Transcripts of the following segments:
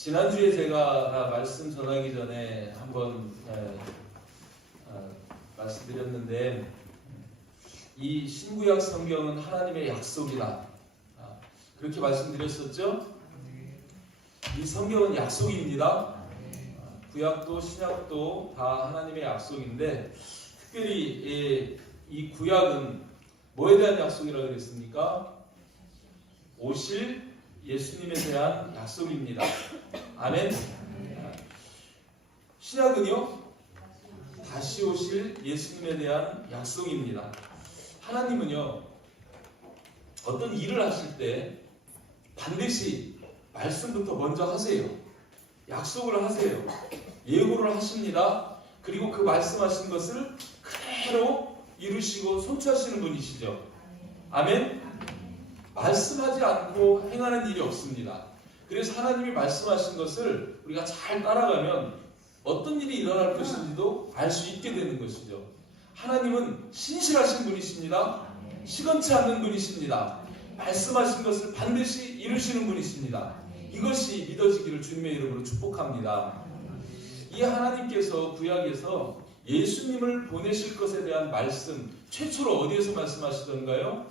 지난주에 제가 말씀 전하기 전에 한번 말씀드렸는데, 이 신구약 성경은 하나님의 약속이다, 그렇게 말씀드렸었죠. 이 성경은 약속입니다. 구약도 신약도 다 하나님의 약속인데, 특별히 이 구약은 뭐에 대한 약속이라고 그랬습니까? 오실 예수님에 대한 약속입니다. 아멘. 신약은요, 다시 오실 예수님에 대한 약속입니다. 하나님은요, 어떤 일을 하실 때 반드시 말씀부터 먼저 하세요. 약속을 하세요. 예고를 하십니다. 그리고 그 말씀하신 것을 그대로 이루시고 성취하시는 분이시죠. 아멘. 말씀하지 않고 행하는 일이 없습니다. 그래서 하나님이 말씀하신 것을 우리가 잘 따라가면 어떤 일이 일어날 것인지도 알 수 있게 되는 것이죠. 하나님은 신실하신 분이십니다. 시건치 않는 분이십니다. 말씀하신 것을 반드시 이루시는 분이십니다. 이것이 믿어지기를 주님의 이름으로 축복합니다. 이 하나님께서 구약에서 예수님을 보내실 것에 대한 말씀, 최초로 어디에서 말씀하시던가요?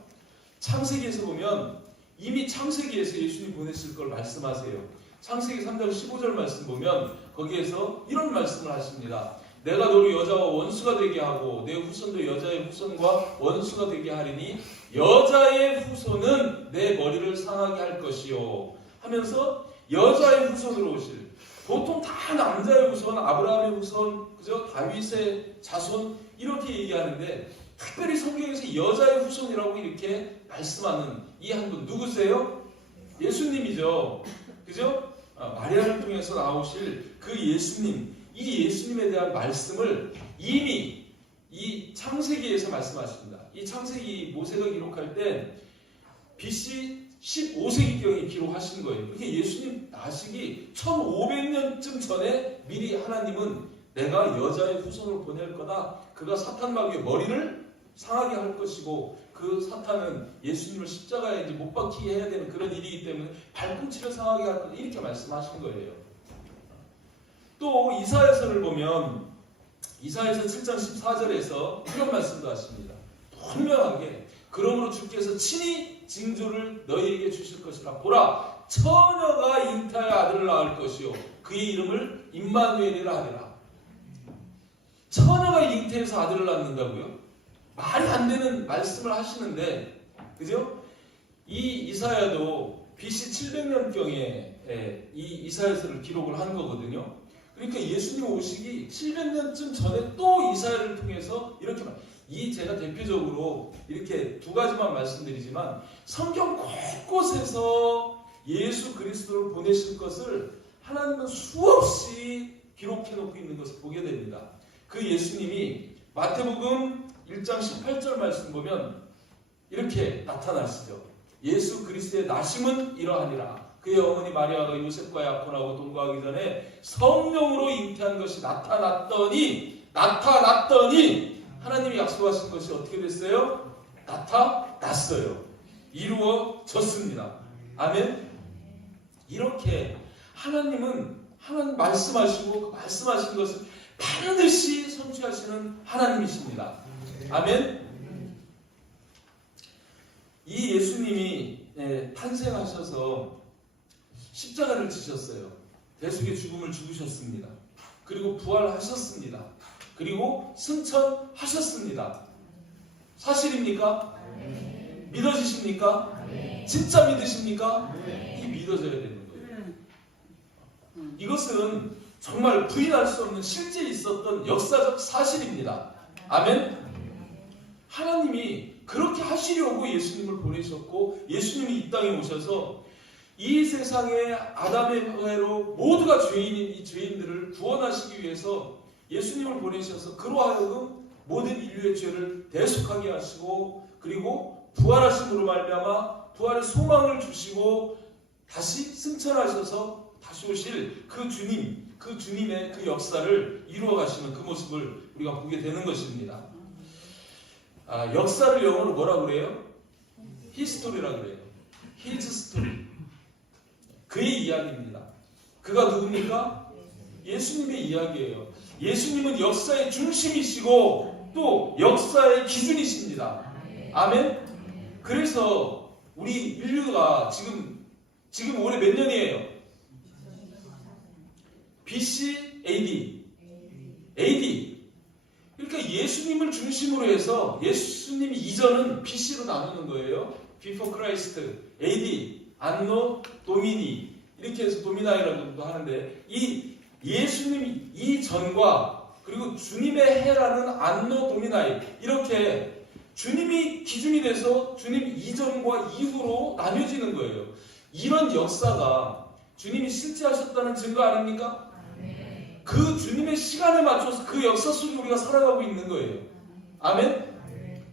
창세기에서 보면 이미 창세기에서 예수님 보내실 걸 말씀하세요. 창세기 3장 15절 말씀 보면 거기에서 이런 말씀을 하십니다. 내가 너를 여자와 원수가 되게 하고 내 후손도 여자의 후손과 원수가 되게 하리니 여자의 후손은 내 머리를 상하게 할 것이요 하면서 여자의 후손으로 오실, 보통 다 남자의 후손, 아브라함의 후손, 그죠? 다윗의 자손 이렇게 얘기하는데 특별히 성경에서 여자의 후손이라고 이렇게 말씀하는 이 한 분 누구세요? 예수님이죠. 그죠? 마리아를 통해서 나오실 그 예수님, 이 예수님에 대한 말씀을 이미 이 창세기에서 말씀하십니다. 이 창세기 모세가 기록할 때 BC 15세기경에 기록하신 거예요. 그게 예수님 나시기 1500년쯤 전에 미리 하나님은 내가 여자의 후손으로 보낼 거다. 그가 사탄 마귀의 머리를 상하게 할 것이고 그 사탄은 예수님을 십자가에 이제 못 박히게 해야 되는 그런 일이기 때문에 발꿈치를 상하게 할 거다. 이렇게 말씀하신 거예요. 또 이사야서를 보면 이사야서 7장 14절에서 이런 말씀도 하십니다. 분명하게 그러므로 주께서 친히 징조를 너희에게 주실 것이라. 보라, 처녀가 잉타하여 아들을 낳을 것이요 그의 이름을 임마누엘이라 하리라. 처녀가 잉태해서 아들을 낳는다고요? 말이 안 되는 말씀을 하시는데, 그죠? 이 이사야도 BC 700년경에 이 이사야서를 기록을 한 거거든요. 그러니까 예수님 오시기 700년쯤 전에 또 이사야를 통해서 이렇게 이 제가 대표적으로 이렇게 두 가지만 말씀드리지만 성경 곳곳에서 예수 그리스도를 보내실 것을 하나님은 수없이 기록해 놓고 있는 것을 보게 됩니다. 그 예수님이 마태복음 1장 18절 말씀 보면 이렇게 나타나시죠. 예수 그리스도의 나심은 이러하니라. 그의 어머니 마리아가 요셉과 약혼하고 동거하기 전에 성령으로 잉태한 것이 나타났더니 하나님이 약속하신 것이 어떻게 됐어요? 나타났어요. 이루어졌습니다. 아멘. 이렇게 하나님 말씀하시고 그 말씀하신 것을 반드시 성취하시는 하나님이십니다. 아멘. 이 예수님이 탄생하셔서 십자가를 지셨어요. 대속의 죽음을 죽으셨습니다. 그리고 부활하셨습니다. 그리고 승천하셨습니다. 사실입니까? 믿어지십니까? 진짜 믿으십니까? 이게 믿어져야 되는 거예요. 이것은 정말 부인할 수 없는 실제 있었던 역사적 사실입니다. 아멘. 하나님이 그렇게 하시려고 예수님을 보내셨고 예수님이 이 땅에 오셔서 이 세상에 아담의 후예로 모두가 죄인인 이 죄인들을 구원하시기 위해서 예수님을 보내셔서 그로 하여금 모든 인류의 죄를 대속하게 하시고 그리고 부활하심으로 말미암아 부활의 소망을 주시고 다시 승천하셔서 다시 오실 그 주님, 그 주님의 그 역사를 이루어 가시는 그 모습을 우리가 보게 되는 것입니다. 역사를 영어로 뭐라고 그래요? 히스토리라고 그래요. His story. 그의 이야기입니다. 그가 누굽니까? 예수님의 이야기예요. 예수님은 역사의 중심이시고 또 역사의 기준이십니다. 아멘? 그래서 우리 인류가 지금 올해 몇 년이에요? BC, AD. AD. 그러니까 예수님을 중심으로 해서 예수님 이전은 BC로 나누는 거예요. Before Christ, AD, 안노, 도미니. 이렇게 해서 도미나이라고도 하는데 이 예수님 이전과 그리고 주님의 해라는 안노, 도미나이 이렇게 주님이 기준이 돼서 주님 이전과 이후로 나뉘어지는 거예요. 이런 역사가 주님이 실제하셨다는 증거 아닙니까? 그 주님의 시간에 맞춰서 그 역사 속에 우리가 살아가고 있는 거예요. 아멘?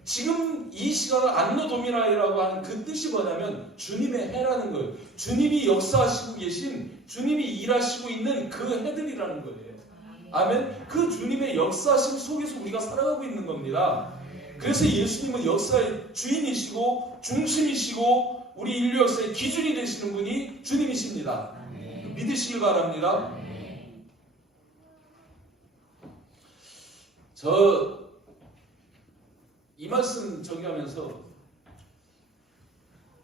지금 이 시간을 안노 도미나이라고 하는 그 뜻이 뭐냐면 주님의 해라는 거예요. 주님이 역사하시고 계신, 주님이 일하시고 있는 그 해들이라는 거예요. 아멘? 그 주님의 역사하심 속에서 우리가 살아가고 있는 겁니다. 그래서 예수님은 역사의 주인이시고 중심이시고 우리 인류 역사의 기준이 되시는 분이 주님이십니다. 믿으시길 바랍니다. 이 말씀 정리하면서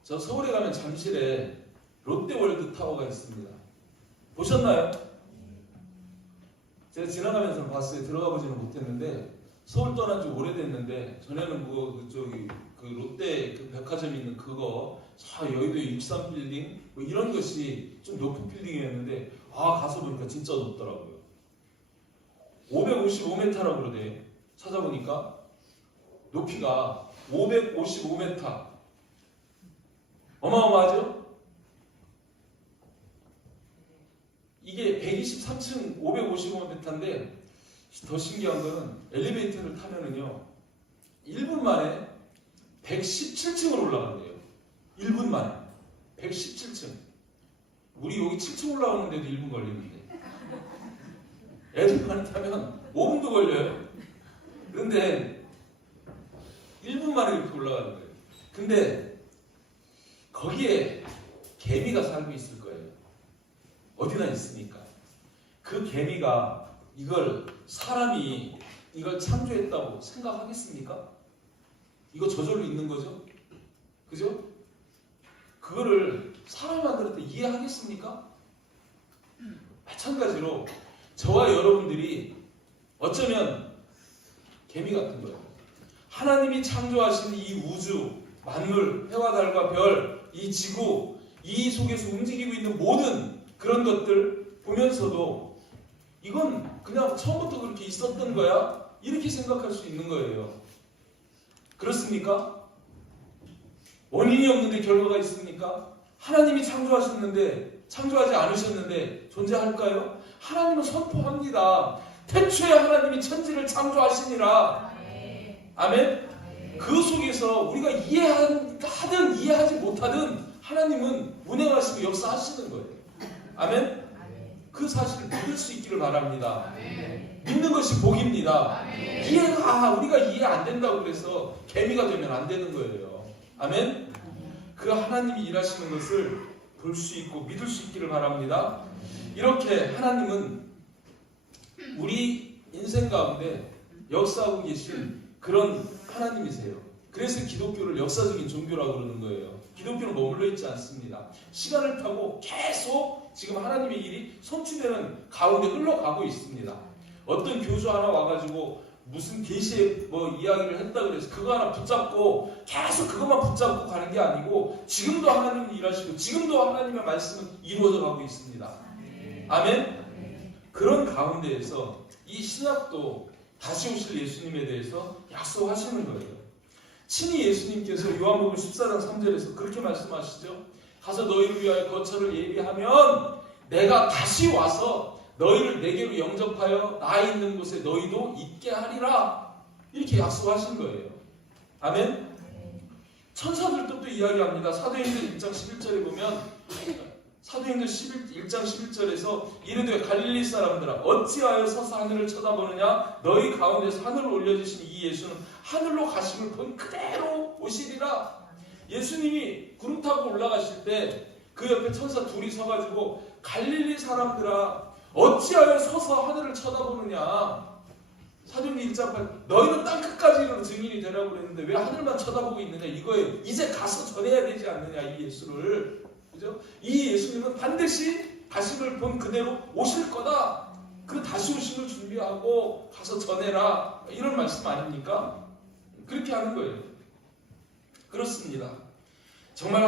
저 서울에 가면 잠실에 롯데월드 타워가 있습니다. 보셨나요? 제가 지나가면서 봤어요. 들어가 보지는 못했는데 서울 떠난 지 오래됐는데 전에는 그 롯데 그 백화점 있는 그거 여의도의 63빌딩 뭐 이런 것이 좀 높은 빌딩이었는데 가서 보니까 진짜 높더라고요. 555m라고 그러대. 찾아보니까 높이가 555m. 어마어마하죠? 이게 123층 555m인데 더 신기한 거는 엘리베이터를 타면은요 1분 만에 117층으로 올라간대요. 1분 만에 117층. 우리 여기 7층 올라오는데도 1분 걸리는데 애들 많이 타면 5분도 걸려요. 그런데 1분 만에 이렇게 올라가는 거예요. 근데 거기에 개미가 살고 있을 거예요. 어디나 있으니까. 그 개미가 사람이 이걸 창조했다고 생각하겠습니까? 이거 저절로 있는 거죠? 그죠? 그거를 사람한테 이해하겠습니까? 마찬가지로 저와 여러분들이 어쩌면 개미 같은 거예요. 하나님이 창조하신 이 우주, 만물, 해와 달과 별, 이 지구, 이 속에서 움직이고 있는 모든 그런 것들 보면서도 이건 그냥 처음부터 그렇게 있었던 거야? 이렇게 생각할 수 있는 거예요. 그렇습니까? 원인이 없는데 결과가 있습니까? 하나님이 창조하셨는데 창조하지 않으셨는데 존재할까요? 하나님은 선포합니다. 태초에 하나님이 천지를 창조하시니라. 아멘? 그 속에서 우리가 이해하든 이해하지 못하든 하나님은 운행하시고 역사하시는 거예요. 아멘? 그 사실을 믿을 수 있기를 바랍니다. 믿는 것이 복입니다. 우리가 이해 안 된다고 그래서 개미가 되면 안 되는 거예요. 아멘? 그 하나님이 일하시는 것을 볼 수 있고 믿을 수 있기를 바랍니다. 이렇게 하나님은 우리 인생 가운데 역사하고 계신 그런 하나님이세요. 그래서 기독교를 역사적인 종교라고 그러는 거예요. 기독교는 머물러 있지 않습니다. 시간을 타고 계속 지금 하나님의 일이 성취되는 가운데 흘러가고 있습니다. 어떤 교주 하나 와가지고 무슨 계시의 이야기를 했다 그래서 그거 하나 붙잡고 계속 그것만 붙잡고 가는 게 아니고 지금도 하나님이 일하시고 지금도 하나님의 말씀은 이루어져 가고 있습니다. 아멘? 그런 가운데에서 이 신약도 다시 오실 예수님에 대해서 약속하시는 거예요. 친히 예수님께서 요한복음 14장 3절에서 그렇게 말씀하시죠. 가서 너희를 위하여 거처를 예비하면 내가 다시 와서 너희를 내게로 영접하여 나 있는 곳에 너희도 있게 하리라. 이렇게 약속하신 거예요. 아멘? 천사들도 또 이야기합니다. 사도행전 1장 11절에 보면 사도행전 1장 11절에서 이르되 갈릴리 사람들아 어찌하여 서서 하늘을 쳐다보느냐 너희 가운데서 하늘을 올려주신 이 예수는 하늘로 가심을 본 그대로 오시리라. 예수님이 구름 타고 올라가실 때 그 옆에 천사 둘이 서가지고 갈릴리 사람들아 어찌하여 서서 하늘을 쳐다보느냐. 사도행전 1장8 너희는 땅끝까지 이르러 증인이 되라고 그랬는데 왜 하늘만 쳐다보고 있느냐 이거예요. 이제 가서 전해야 되지 않느냐 이 예수를. 그죠? 이 예수님은 반드시 다시를 본 그대로 오실 거다. 그 다시 오심을 준비하고 가서 전해라. 이런 말씀 아닙니까? 그렇게 하는 거예요. 그렇습니다. 정말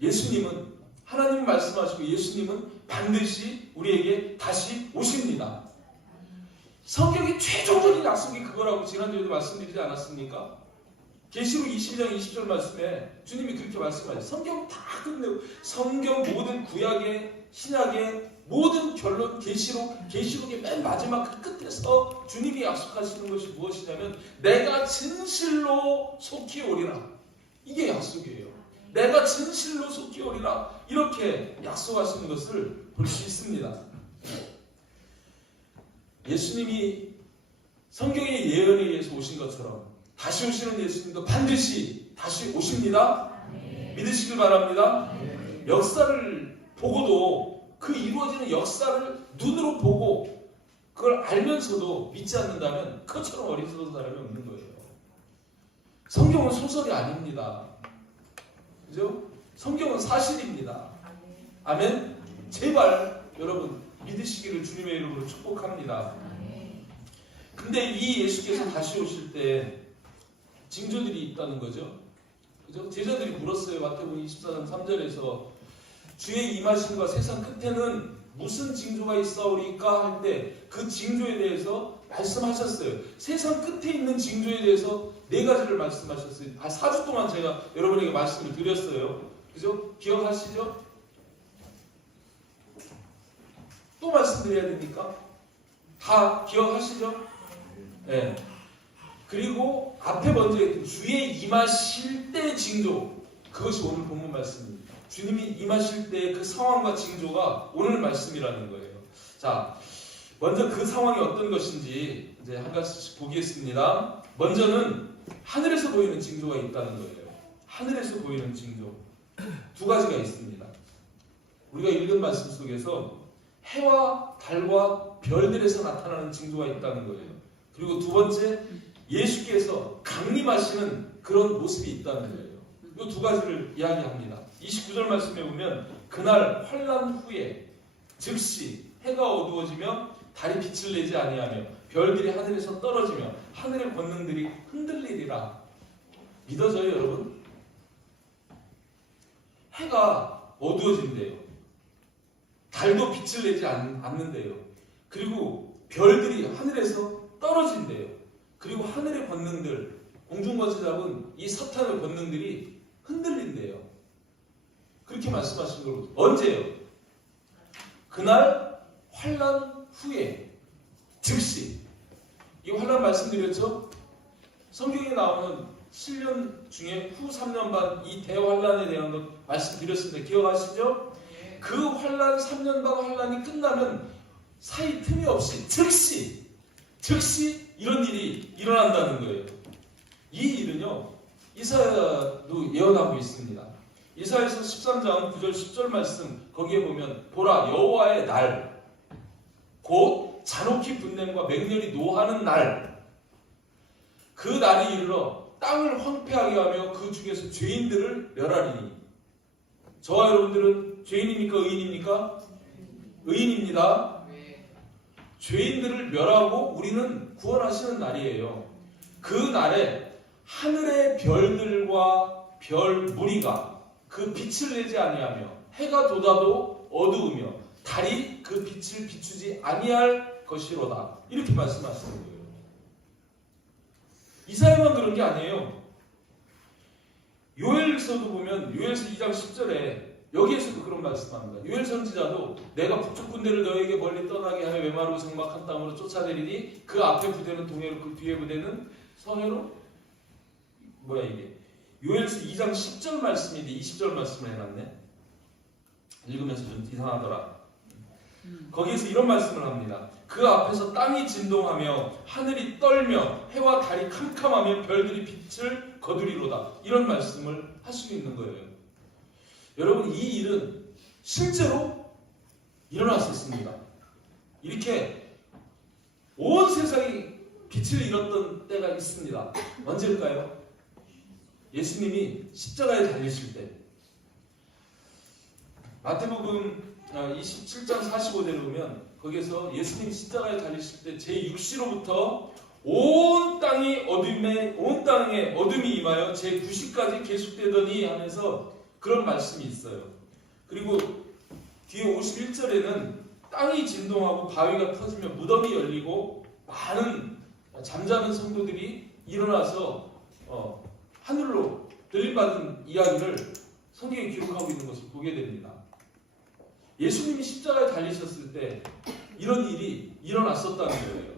예수님은 하나님 말씀하시고 예수님은 반드시 우리에게 다시 오십니다. 성경의 최종적인 약속이 그거라고 지난주에도 말씀드리지 않았습니까? 계시록 22장 20절 말씀에 주님이 그렇게 말씀하셨어요. 성경 다 끝내고 성경 모든 구약의 신약의 모든 결론 계시록의 맨 마지막 끝에서 주님이 약속하시는 것이 무엇이냐면 내가 진실로 속히 오리라. 이게 약속이에요. 내가 진실로 속히 오리라. 이렇게 약속하시는 것을 볼 수 있습니다. 예수님이 성경의 예언에 의해서 오신 것처럼 다시 오시는 예수님도 반드시 다시 오십니다. 믿으시길 바랍니다. 역사를 보고도 그 이루어지는 역사를 눈으로 보고 그걸 알면서도 믿지 않는다면 그것처럼 어리석은 사람이 없는 거예요. 성경은 소설이 아닙니다. 그죠? 성경은 사실입니다. 아멘. 제발 여러분 믿으시기를 주님의 이름으로 축복합니다. 근데 이 예수께서 다시 오실 때 징조들이 있다는 거죠. 그죠? 제자들이 물었어요. 마태복음 24장 3절에서 주의 임하심과 세상 끝에는 무슨 징조가 있사오리까 할 때 그 징조에 대해서 말씀하셨어요. 세상 끝에 있는 징조에 대해서 4가지를 말씀하셨어요. 4주 동안 제가 여러분에게 말씀을 드렸어요. 그죠? 기억하시죠? 또 말씀드려야 됩니까? 다 기억하시죠? 네. 그리고 앞에 먼저 했던 주의 임하실 때 징조, 그것이 오늘 본문 말씀입니다. 주님이 임하실 때 그 상황과 징조가 오늘 말씀이라는 거예요. 자, 먼저 그 상황이 어떤 것인지 이제 한 가지씩 보겠습니다. 먼저는 하늘에서 보이는 징조가 있다는 거예요. 하늘에서 보이는 징조 2가지가 있습니다. 우리가 읽은 말씀 속에서 해와 달과 별들에서 나타나는 징조가 있다는 거예요. 그리고 2번째, 예수께서 강림하시는 그런 모습이 있다는 거예요. 이 2가지를 이야기합니다. 29절 말씀에 보면 그날 환난 후에 즉시 해가 어두워지며 달이 빛을 내지 아니하며 별들이 하늘에서 떨어지며 하늘의 권능들이 흔들리리라. 믿어져요, 여러분? 해가 어두워진대요. 달도 빛을 내지 않는데요. 그리고 별들이 하늘에서 떨어진대요. 그리고 하늘의 권능들, 공중권세 잡은 이 사탄의 권능들이 흔들린대요. 그렇게 말씀하신 거로. 언제요? 그날 환난 후에 즉시. 이 환난 말씀드렸죠? 성경에 나오는 7년 중에 후 3년 반 이 대환란에 대한 것 말씀드렸습니다. 기억하시죠? 그 환란 3년 반 환란이 끝나면 사이 틈이 없이 즉시 이런 일이 일어난다는 거예요. 이 일은요 이사야도 예언하고 있습니다. 이사야서 13장 9절 10절 말씀 거기에 보면 보라 여호와의 날 곧 잔혹히 분냄과 맹렬히 노하는 날 그 날이 이르러 땅을 황폐하게 하며 그 중에서 죄인들을 멸하리니. 저와 여러분들은 죄인입니까? 의인입니까? 의인입니다. 죄인들을 멸하고 우리는 구원하시는 날이에요. 그 날에 하늘의 별들과 별 무리가 그 빛을 내지 아니하며 해가 돋아도 어두우며 달이 그 빛을 비추지 아니할 것이로다. 이렇게 말씀하시는 거예요. 이사야만 그런 게 아니에요. 요엘서도 보면 요엘서 2장 10절에 여기에서도 그런 말씀합니다. 요엘 선지자도 내가 북쪽 군대를 너에게 멀리 떠나게 하여 메마르고 적막한 땅으로 쫓아내리니 그 앞에 부대는 동해로 그 뒤에 부대는 서해로. 뭐야 이게? 요엘서 2장 10절 말씀인데 20절 말씀을 해놨네. 읽으면서 좀 이상하더라. 거기에서 이런 말씀을 합니다. 그 앞에서 땅이 진동하며 하늘이 떨며 해와 달이 캄캄하며 별들이 빛을 거두리로다. 이런 말씀을 할 수 있는 거예요. 여러분 이 일은 실제로 일어났었습니다. 이렇게 온 세상이 빛을 잃었던 때가 있습니다. 언제일까요? 예수님이 십자가에 달리실 때. 마태복음 27장 45절에 보면 거기에서 예수님이 십자가에 달리실 때 제6시로부터 온 땅에 어둠이 임하여 제9시까지 계속되더니 하면서 그런 말씀이 있어요. 그리고 뒤에 51절에는 땅이 진동하고 바위가 터지며 무덤이 열리고 많은 잠자는 성도들이 일어나서 하늘로 들림받은 이야기를 성경에 기록하고 있는 것을 보게 됩니다. 예수님이 십자가에 달리셨을 때 이런 일이 일어났었다는 거예요.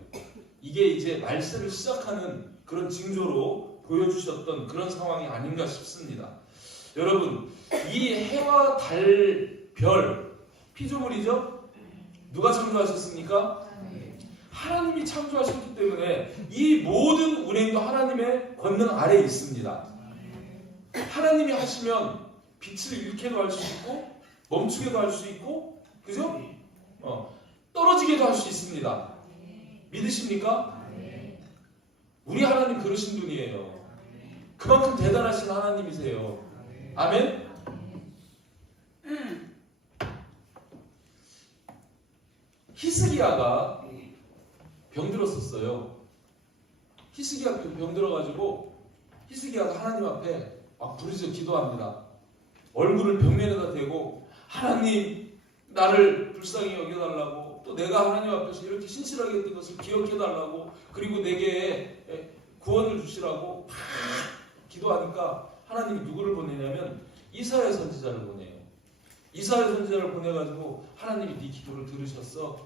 이게 이제 말세를 시작하는 그런 징조로 보여주셨던 그런 상황이 아닌가 싶습니다. 여러분, 이 해와 달, 별, 피조물이죠? 누가 창조하셨습니까? 하나님이 창조하셨기 때문에 이 모든 운행도 하나님의 권능 아래에 있습니다. 하나님이 하시면 빛을 잃게도 할 수 있고 멈추게도 할 수 있고, 그죠? 떨어지게도 할 수 있습니다. 믿으십니까? 우리 하나님 그러신 분이에요. 그만큼 대단하신 하나님이세요. 아멘? 히스기야가 병들었었어요. 히스기야 병들어가지고 히스기야가 하나님 앞에 막 부르짖어 기도합니다. 얼굴을 벽면에다 대고 하나님 나를 불쌍히 여겨달라고, 또 내가 하나님 앞에서 이렇게 신실하게 했던 것을 기억해달라고, 그리고 내게 구원을 주시라고 막 기도하니까 하나님이 누구를 보내냐면 이사야 선지자를 보내요. 이사야 선지자를 보내가지고 하나님이 네 기도를 들으셨어.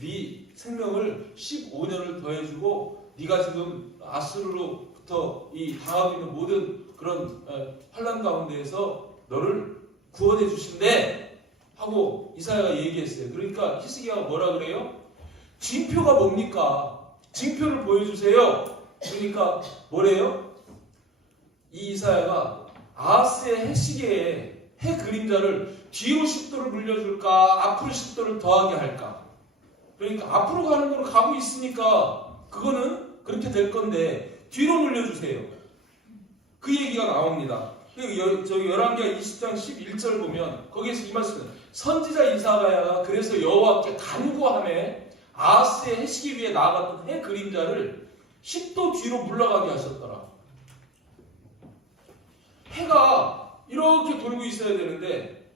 네 생명을 15년을 더해주고 네가 지금 아수르로부터 이 당하고 있는 모든 그런 환난 가운데에서 너를 구원해 주신대 하고 이사야가 얘기했어요. 그러니까 히스기야가 뭐라 그래요? 징표가 뭡니까? 징표를 보여주세요. 그러니까 뭐래요? 이 이사야가 아하스의 해시계에 해 그림자를 뒤로 10도를 물려줄까 앞으로 10도를 더하게 할까? 그러니까 앞으로 가는 건 가고 있으니까 그거는 그렇게 될 건데 뒤로 물려주세요. 그 얘기가 나옵니다. 저기 열왕기하 20장 11절 보면 거기에서 이 말씀은 선지자 이사야가 그래서 여호와께 간구하며 아하스의 해시계 위에 나아갔던 해 그림자를 10도 뒤로 물러가게 하셨더라. 해가 이렇게 돌고 있어야 되는데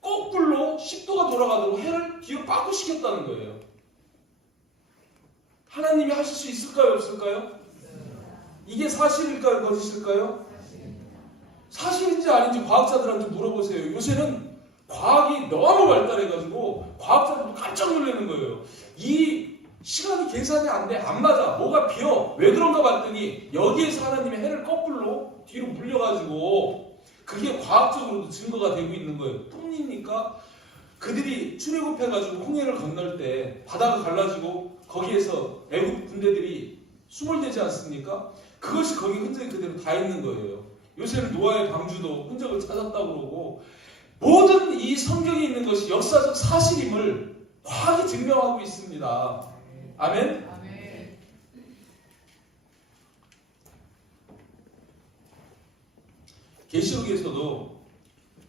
거꾸로 10도가 돌아가도록 해를 뒤로 바꾸시겠다는 거예요. 하나님이 하실 수 있을까요? 없을까요? 이게 사실일까요? 거짓일까요? 사실인지 아닌지 과학자들한테 물어보세요. 요새는 과학이 너무 발달해가지고 과학자들도 깜짝 놀라는 거예요. 이 시간이 계산이 안 돼, 안 맞아, 뭐가 비어, 왜 그런가 봤더니 여기에서 하나님의 해를 거꾸로 뒤로 물려가지고 그게 과학적으로도 증거가 되고 있는 거예요. 톱니니까 그들이 출애굽해가지고 홍해를 건널 때 바다가 갈라지고 거기에서 애국 군대들이 수몰되지 않습니까? 그것이 거기 흔적이 그대로 다 있는 거예요. 요새는 노아의 방주도 흔적을 찾았다고 그러고 모든 이 성경에 있는 것이 역사적 사실임을 과학이 증명하고 있습니다. 아멘? 아멘. 계시록에서도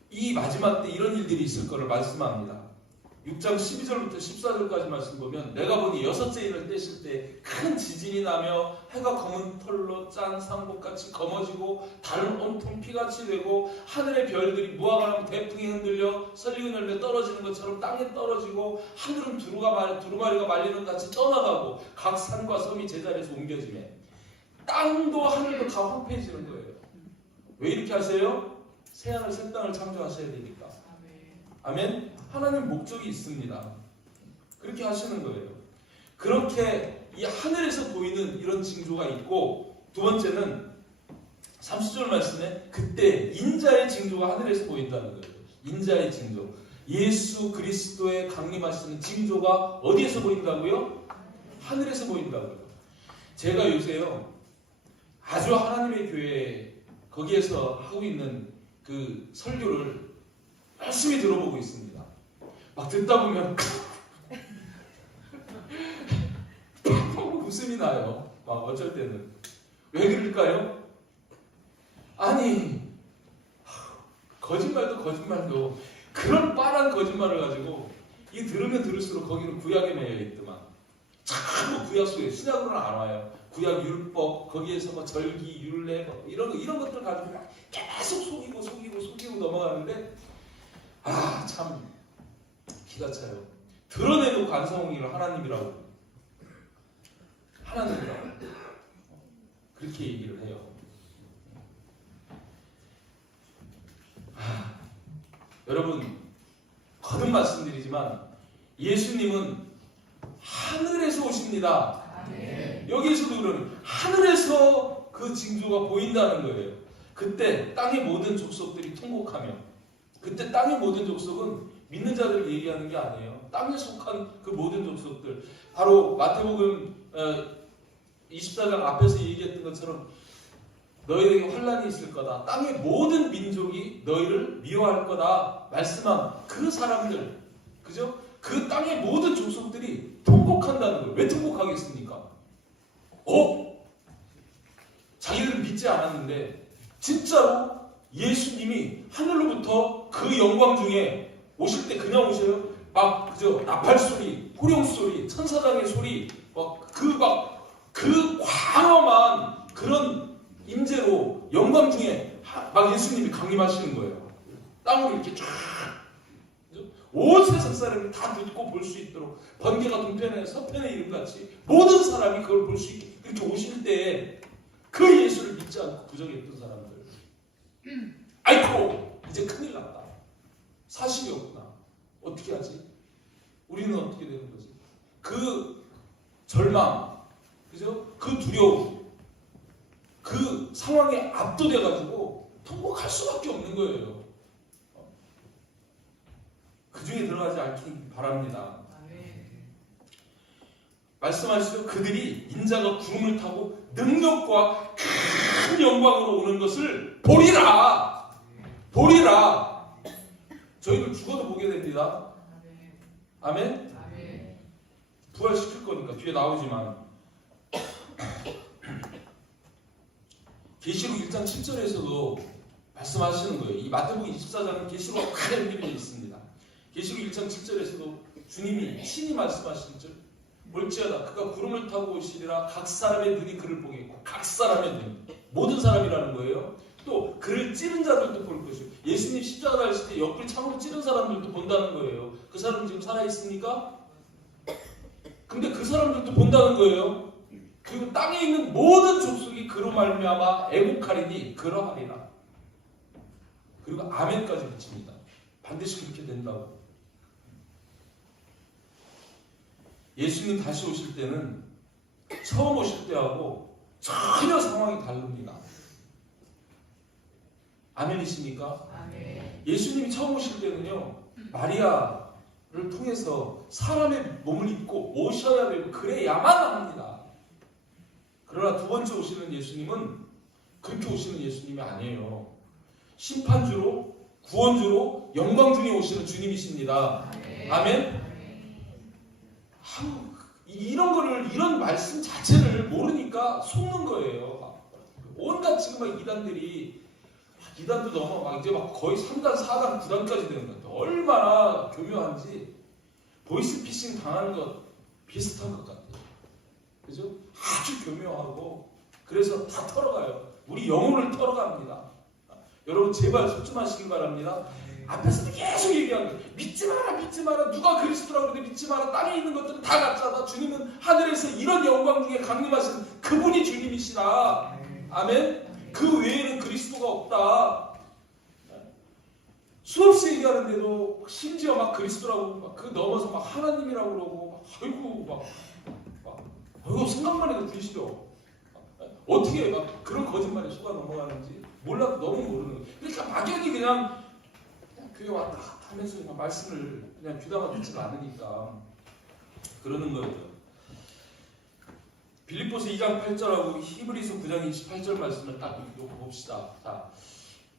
이 마지막 때 이런 일들이 있을 것을 말씀합니다. 6장 12절부터 14절까지 말씀 보면 내가 보니 여섯째 인을 떼실 때 큰 지진이 나며 해가 검은 털로 짠 상복같이 검어지고 달은 온통 피같이 되고 하늘의 별들이 무화과나무 대풍에 흔들려 설익은 열매 떨어지는 것처럼 땅에 떨어지고 하늘은 두루마리가 말리는 같이 떠나가고 각 산과 섬이 제자리에서 옮겨지매 땅도 하늘도 다 황폐해지는 거예요. 왜 이렇게 하세요? 새하늘 새 땅을 창조하셔야 되니까. 아멘? 하나님 목적이 있습니다. 그렇게 하시는 거예요. 그렇게 이 하늘에서 보이는 이런 징조가 있고, 두 번째는 30절 말씀에 그때 인자의 징조가 하늘에서 보인다는 거예요. 인자의 징조. 예수 그리스도의 강림하시는 징조가 어디에서 보인다고요? 하늘에서 보인다고요. 제가 요새요 아주 하나님의 교회 거기에서 하고 있는 그 설교를 열심히 들어보고 있습니다. 막 듣다 보면 웃음이 나요. 막 어쩔 때는. 왜 그럴까요? 아니, 거짓말도 그런 뻔한 거짓말을 가지고 이 들으면 들을수록 거기는 구약에 매여 있더만. 자꾸 구약 속에 신약으로는 안 와요. 구약 율법 거기에서 뭐 절기, 율례 뭐 이런 것들 가지고 계속 속이고 넘어가는데 참 기가 차요. 드러내놓고 안성홍이를 하나님이라고 그렇게 얘기를 해요. 여러분 거듭 말씀드리지만 예수님은 하늘에서 오십니다. 여기에서도 그러는 하늘에서 그 징조가 보인다는 거예요. 그때 땅의 모든 족속들이 통곡하며, 그때 땅의 모든 족속은 믿는 자들을 얘기하는 게 아니에요. 땅에 속한 그 모든 족속들, 바로 마태복음 24장 앞에서 얘기했던 것처럼 너희에게 환난이 있을 거다. 땅의 모든 민족이 너희를 미워할 거다. 말씀한 그 사람들, 그죠? 그 땅의 모든 족속들이 통곡한다는 거예요. 왜 통곡하겠습니까? 자기들은 믿지 않았는데 진짜로 예수님이 하늘로부터 그 영광 중에 오실 때 그냥 오셔요. 막 그죠? 나팔 소리, 호령 소리, 천사장의 소리, 그 광엄한 그런 임재로 영광 중에 막 예수님이 강림하시는 거예요. 땅으로 이렇게 쫙 온 세상 사람이 다 듣고 볼 수 있도록 번개가 동편에 서편에 이름같이 모든 사람이 그걸 볼 수 있게 이렇게 오실 때 그 예수를 믿지 않고 부정했던 사람들, 아이고 이제 큰일 났다. 사실이 없구나. 어떻게 하지? 우리는 어떻게 되는 거지? 그 절망, 그죠? 그 두려움, 그 상황에 압도돼가지고 통곡할 수밖에 없는 거예요. 그 중에 들어가지 않기 바랍니다. 말씀하시죠. 그들이 인자가 구름을 타고 능력과 큰 영광으로 오는 것을 보리라. 저희들 죽어도 보게 됩니다. 아멘? 부활시킬 거니까 뒤에 나오지만 계시록 1장 7절에서도 말씀하시는 거예요. 이 마태복음 24장은 계시록과 다 연결되어 있습니다. 계시록 1장 7절에서도 주님이 친히 말씀하시죠. 볼지어다 그가 구름을 타고 오시리라. 각 사람의 눈이 그를 보겠고, 각 사람의 눈, 모든 사람이라는 거예요. 또 그를 찌른 자들도 볼 것이고, 예수님 십자가 달리실 때 옆구리 창으로 찌른 사람들도 본다는 거예요. 그 사람은 지금 살아있습니까? 근데 그 사람들도 본다는 거예요. 그리고 땅에 있는 모든 족속이 그로 말미암아 애곡하리니 그러하리라. 그리고 아멘까지 붙입니다. 반드시 그렇게 된다고. 예수님 다시 오실 때는 처음 오실 때하고 전혀 상황이 다릅니다. 아멘이십니까? 아멘. 예수님이 처음 오실 때는요, 마리아를 통해서 사람의 몸을 입고 오셔야 되고 그래야만 합니다. 그러나 두 번째 오시는 예수님은 그렇게 오시는 예수님이 아니에요. 심판주로, 구원주로, 영광 중에 오시는 주님이십니다. 아멘. 이런 말씀 자체를 모르니까 속는 거예요. 온갖 지금 이단도 넘어 이제 막 거의 3단, 4단, 9단까지 되는 것 같아요. 얼마나 교묘한지 보이스피싱 당하는 것 비슷한 것 같아요. 그죠? 아주 교묘하고 그래서 다 털어가요. 우리 영혼을 털어갑니다. 여러분 제발 속좀하시길 바랍니다. 앞에서도 계속 얘기하는 거예요. 믿지 마라. 누가 그리스도라고 그러는데 믿지 마라. 땅에 있는 것들은 다 가짜다. 주님은 하늘에서 이런 영광 중에 강림하신 그분이 주님이시다. 아멘. 그 외에는 그리스도가 없다. 수없이 얘기하는데도 심지어 막 그리스도라고 막 그 넘어서 막 하나님이라고 그러고 아이고 생각만 해도 불시려. 어떻게 막 그런 거짓말에 속아 넘어가는지 몰라도 너무 모르는 거예요. 그러니까 막연히 그냥 교회 왔다 하면서 그냥 말씀을 그냥 귀담아 듣지 않으니까 그러는 거예요. 빌립보서 2장 8절하고 히브리서 9장 28절 말씀을 딱 놓고 봅시다. 자,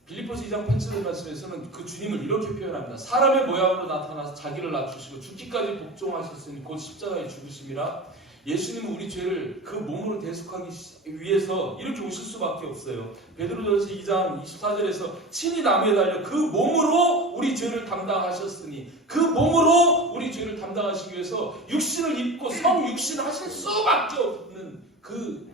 빌립보서 2장 8절 말씀에서는 그 주님을 이렇게 표현합니다. 사람의 모양으로 나타나서 자기를 낮추시고 죽기까지 복종하셨으니 곧 십자가에 죽으심이라. 예수님은 우리 죄를 그 몸으로 대속하기 위해서 이렇게 오실 수밖에 없어요. 베드로전서 2장 24절에서 친히 나무에 달려 그 몸으로 우리 죄를 담당하셨으니, 그 몸으로 우리 죄를 담당하시기 위해서 육신을 입고 성육신 하실 수밖에 없는 그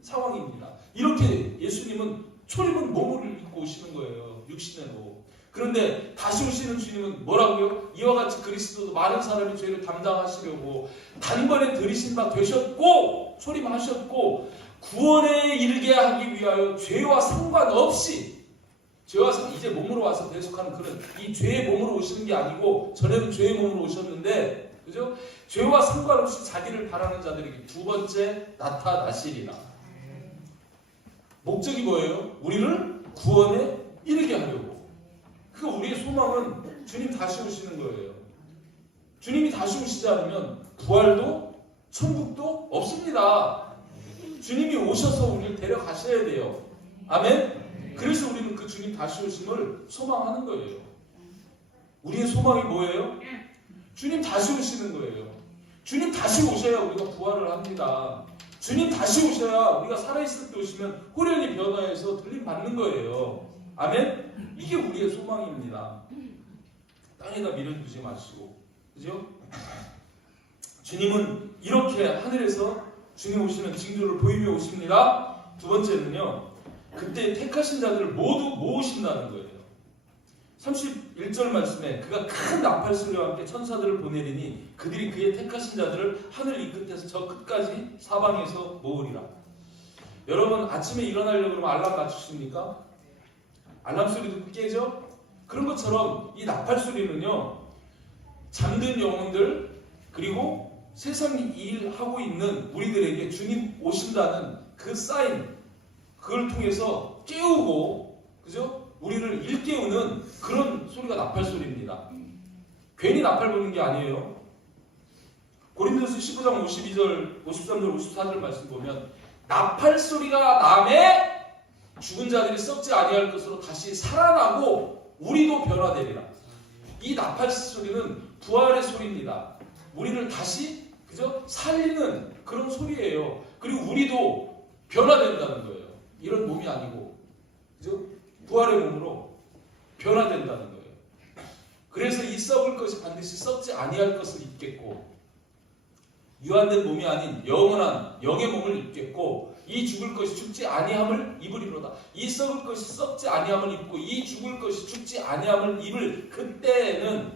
상황입니다. 이렇게 예수님은 초림은 몸을 입고 오시는 거예요. 육신으로. 그런데 다시 오시는 주님은 뭐라고요? 이와 같이 그리스도도 많은 사람의 죄를 담당하시려고 단번에 들이신 바 되셨고 초림하셨고 구원에 이르게 하기 위하여 죄와 상관없이, 이제 몸으로 와서 대속하는 그런 이 죄의 몸으로 오시는 게 아니고 전에는 죄의 몸으로 오셨는데, 그죠? 죄와 상관없이 자기를 바라는 자들에게 두 번째 나타나시리라. 목적이 뭐예요? 우리를 구원에 이르게 하려고. 그 우리의 소망은 주님 다시 오시는 거예요. 주님이 다시 오시지 않으면 부활도 천국도 없습니다. 주님이 오셔서 우리를 데려가셔야 돼요. 아멘? 그래서 우리는 그 주님 다시 오심을 소망하는 거예요. 우리의 소망이 뭐예요? 주님 다시 오시는 거예요. 주님 다시 오셔야 우리가 부활을 합니다. 주님 다시 오셔야 우리가 살아있을 때 오시면 호련히 변화해서 들림 받는 거예요. 아멘? 이게 우리의 소망입니다. 땅에다 밀어두지 마시고, 그죠? 주님은 이렇게 하늘에서 주님 오시는 징조를 보이며 오십니다. 두 번째는요, 그때 택하신 자들을 모두 모으신다는 거예요. 31절 말씀에 그가 큰 나팔 소리와 함께 천사들을 보내리니 그들이 그의 택하신 자들을 하늘 이 끝에서 저 끝까지 사방에서 모으리라. 여러분 아침에 일어나려고 그러면 알람 맞추십니까? 알람 소리 듣고 깨죠? 그런 것처럼 이 나팔 소리는요, 잠든 영혼들 그리고 세상 일하고 있는 우리들에게 주님 오신다는 그 사인, 그걸 통해서 깨우고, 그죠? 우리를 일깨우는 그런 소리가 나팔 소리입니다. 괜히 나팔 부는 게 아니에요. 고린도서 15장 52절, 53절, 54절 말씀 보면 나팔 소리가 남에 죽은 자들이 썩지 아니할 것으로 다시 살아나고 우리도 변화되리라. 이 나팔 소리는 부활의 소리입니다. 우리를 다시, 그죠? 살리는 그런 소리예요. 그리고 우리도 변화된다는 거예요. 이런 몸이 아니고, 그죠? 부활의 몸으로 변화된다는 거예요. 그래서 이 썩을 것이 반드시 썩지 아니할 것을 입겠고, 유한된 몸이 아닌 영원한 영의 몸을 입겠고, 이 죽을 것이 죽지 아니함을 입으리로다. 이 썩을 것이 썩지 아니함을 입고 이 죽을 것이 죽지 아니함을 입을 그때는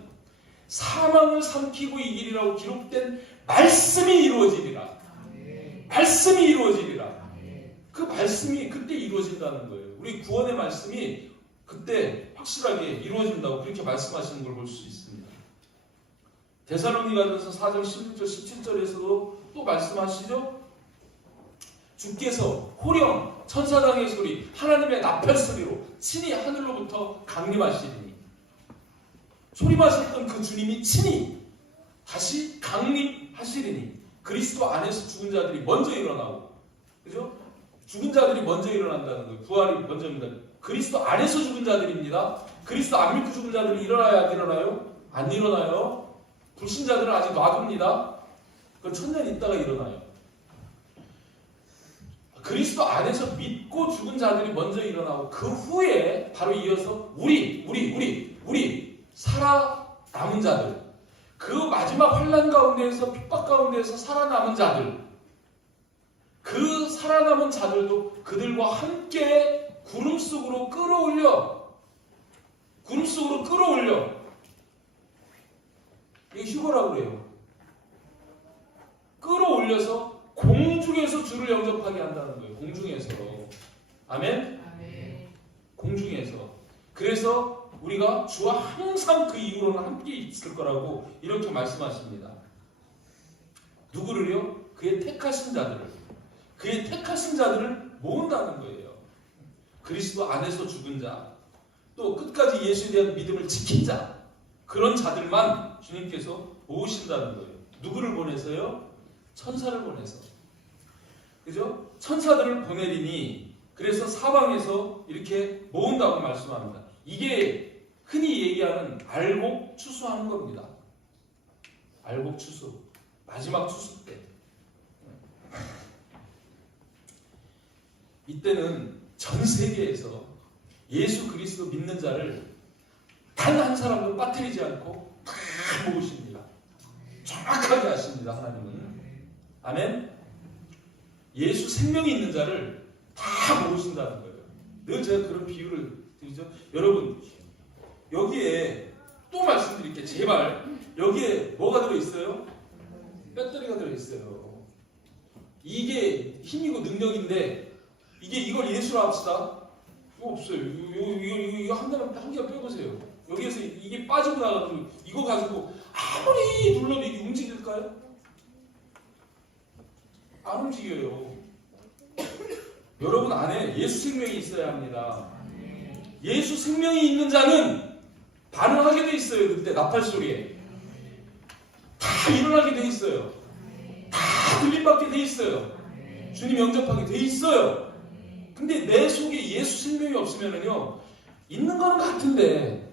사망을 삼키고 이기리라고 기록된 말씀이 이루어지리라. 말씀이 이루어지리라. 그 말씀이 그때 이루어진다는 거예요. 우리 구원의 말씀이 그때 확실하게 이루어진다고 그렇게 말씀하시는 걸 볼 수 있습니다. 데살로니가전서 4장 16절 17절에서도 또 말씀하시죠. 주께서 호령 천사장의 소리 하나님의 나팔 소리로 친히 하늘로부터 강림하시리니, 소리마셨던 그 주님이 친히 다시 강림하시리니, 그리스도 안에서 죽은 자들이 먼저 일어나고, 그죠? 죽은 자들이 먼저 일어난다는 거예요. 부활이 먼저입니다. 그리스도 안에서 죽은 자들입니다. 그리스도 안 믿고 죽은 자들이 일어나야 안 일어나요? 안 일어나요. 불신자들은 아직 놔둡니다. 그건 천년 있다가 일어나요. 그리스도 안에서 믿고 죽은 자들이 먼저 일어나고 그 후에 바로 이어서 우리 살아남은 자들, 그 마지막 환난 가운데에서 핍박 가운데에서 살아남은 자들, 그 살아남은 자들도 그들과 함께 구름 속으로 끌어올려, 이게 휴거라고 그래요. 끌어올려서 공중에서 주를 영접하게 한다는 거예요. 공중에서. 아멘? 아멘. 공중에서. 그래서 우리가 주와 항상 그 이후로는 함께 있을 거라고 이렇게 말씀하십니다. 누구를요? 그의 택하신 자들을 모은다는 거예요. 그리스도 안에서 죽은 자, 또 끝까지 예수에 대한 믿음을 지킨 자, 그런 자들만 주님께서 모으신다는 거예요. 누구를 보내서요? 천사를 보내서. 그죠? 천사들을 보내리니 그래서 사방에서 이렇게 모은다고 말씀합니다. 이게 흔히 얘기하는 알곡 추수하는 겁니다. 알곡 추수. 마지막 추수 때. 이때는 전 세계에서 예수 그리스도 믿는 자를 단 한 사람도 빠뜨리지 않고 다 모으십니다. 정확하게 아십니다. 하나님은. 아멘. 예수 생명이 있는 자를 다 모으신다는 거예요. 늘 제가 그런 비유를 드리죠. 여러분, 여기에 또 말씀드릴게요. 제발. 여기에 뭐가 들어있어요? 배터리가 들어있어요. 이게 힘이고 능력인데 이걸 예수로 합시다. 이거 없어요. 이거 한 개만 빼보세요. 여기에서 이게 빠지고 나가고 이거 가지고 아무리 눌러도 이게 움직일까요? 안 움직여요. 여러분 안에 예수 생명이 있어야 합니다. 예수 생명이 있는 자는 반응하게 돼 있어요. 그때 나팔 소리에 다 일어나게 돼 있어요. 다 들림받게 돼 있어요. 주님 영접하게 돼 있어요. 근데 내 속에 예수 생명이 없으면은요, 있는 거는 같은데,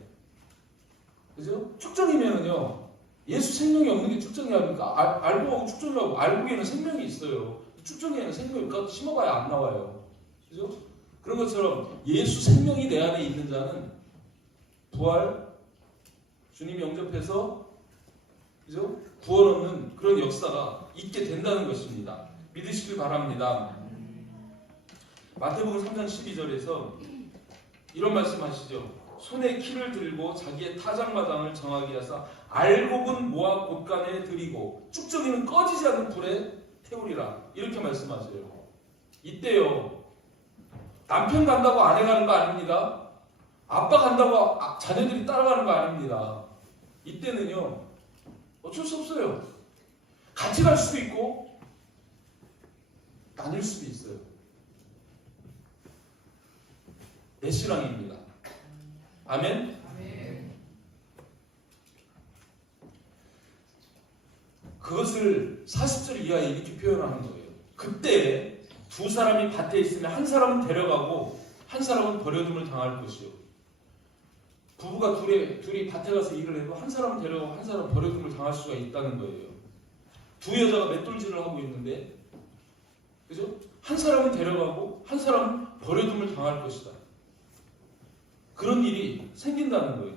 그죠? 축정이면은요, 예수 생명이 없는 게 축정이 아닙니까? 알곡하고 축정이하고 알곡에는 생명이 있어요. 축정에는 생명이 있고 심어봐야 안 나와요. 그죠? 그런 것처럼 예수 생명이 내 안에 있는 자는 부활, 주님 영접해서, 그죠? 구원 얻는 그런 역사가 있게 된다는 것입니다. 믿으시길 바랍니다. 마태복음 3장 12절에서 이런 말씀하시죠. 손에 키를 들고 자기의 타작마당을 정하게 하사 알곡은 모아 곳간에 들이고 쭉정이는 꺼지지 않는 불에 태우리라. 이렇게 말씀하세요. 이때요, 남편 간다고 아내 가는 거 아닙니다. 아빠 간다고 자녀들이 따라가는 거 아닙니다. 이때는요, 어쩔 수 없어요. 같이 갈 수도 있고 나뉠 수도 있어요. 내 신앙입니다. 아멘? 그것을 40절 이하에 이렇게 표현하는 거예요. 그때 두 사람이 밭에 있으면 한 사람은 데려가고 한 사람은 버려둠을 당할 것이요. 부부가 둘이 밭에 가서 일을 해도 한 사람은 데려가고 한 사람은 버려둠을 당할 수가 있다는 거예요. 두 여자가 맷돌질을 하고 있는데, 그죠? 한 사람은 데려가고 한 사람은 버려둠을 당할 것이다. 그런 일이 생긴다는 거예요.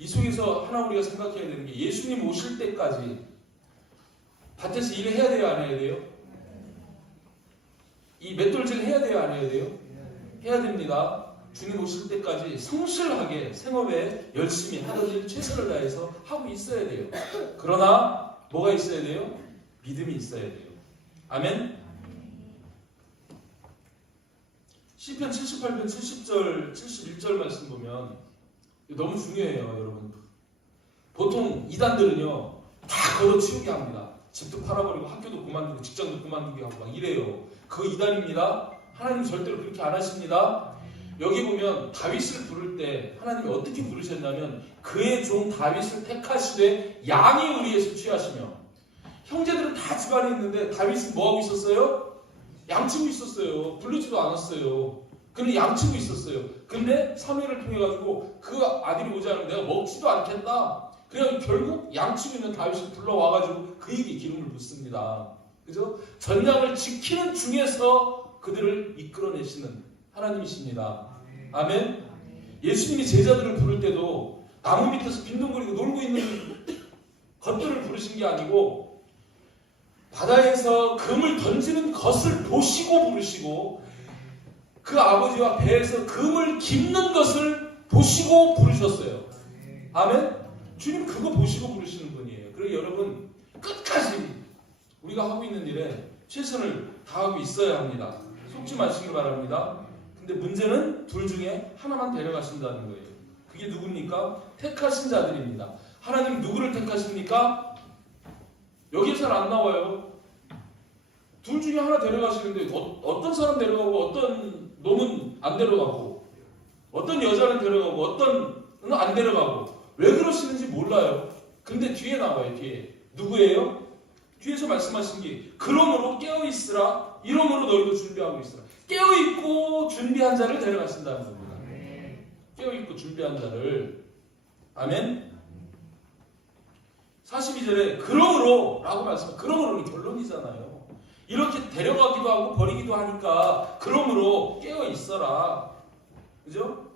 이 속에서 하나 우리가 생각해야 되는 게, 예수님 오실 때까지 밭에서 일을 해야 돼요, 안 해야 돼요? 이 맷돌질을 해야 돼요, 안 해야 돼요? 해야 됩니다. 주님 오실 때까지 성실하게 생업에 열심히 하던 일 최선을 다해서 하고 있어야 돼요. 그러나 뭐가 있어야 돼요? 믿음이 있어야 돼요. 아멘? 시편 78편 70절, 71절 말씀 보면 너무 중요해요, 여러분. 보통 이단들은요, 다 걷어치우게 합니다. 집도 팔아버리고 학교도 그만두고 직장도 그만두게 하고 막 이래요. 그거 이단입니다. 하나님 절대로 그렇게 안 하십니다. 여기 보면 다윗을 부를 때 하나님이 어떻게 부르셨냐면, 그의 종 다윗을 택하시되 양이 우리에서 취하시며. 형제들은 다 집안에 있는데 다윗은 뭐하고 있었어요? 양치고 있었어요. 부르지도 않았어요. 그는 양치고 있었어요. 근데 사무엘을 통해 가지고 그 아들이 오지 않으면 내가 먹지도 않겠다. 그냥 결국 양치고 있는 다윗을 불러와가지고 그에게 기름을 붓습니다. 그죠? 전장을 지키는 중에서 그들을 이끌어내시는 하나님이십니다. 아멘? 예수님이 제자들을 부를 때도 나무 밑에서 빈둥거리고 놀고 있는 것들을 부르신 게 아니고, 바다에서 금을 던지는 것을 보시고 부르시고, 그 아버지와 배에서 금을 깁는 것을 보시고 부르셨어요. 아멘? 주님 그거 보시고 부르시는 분이에요. 그래서 여러분, 끝까지 우리가 하고 있는 일에 최선을 다하고 있어야 합니다. 속지 마시기 바랍니다. 근데 문제는 둘 중에 하나만 데려가신다는 거예요. 그게 누굽니까? 택하신 자들입니다. 하나님 누구를 택하십니까? 여기에서는 안 나와요. 둘 중에 하나 데려가시는데 어떤 사람 데려가고 어떤 놈은 안 데려가고, 어떤 여자는 데려가고 어떤 은 안 데려가고, 왜 그러시는지 몰라요. 근데 뒤에 나와요. 뒤에 누구예요? 뒤에서 말씀하신 게, 그러므로 깨어있으라, 이러므로 너희도 준비하고 있으라. 깨어있고 준비한 자를 데려가신다는 겁니다. 깨어있고 준비한 자를. 아멘. 42절에 그러므로 라고 말씀하면 그러므로는 결론이잖아요. 이렇게 데려가기도 하고 버리기도 하니까 그러므로 깨어있어라. 그죠?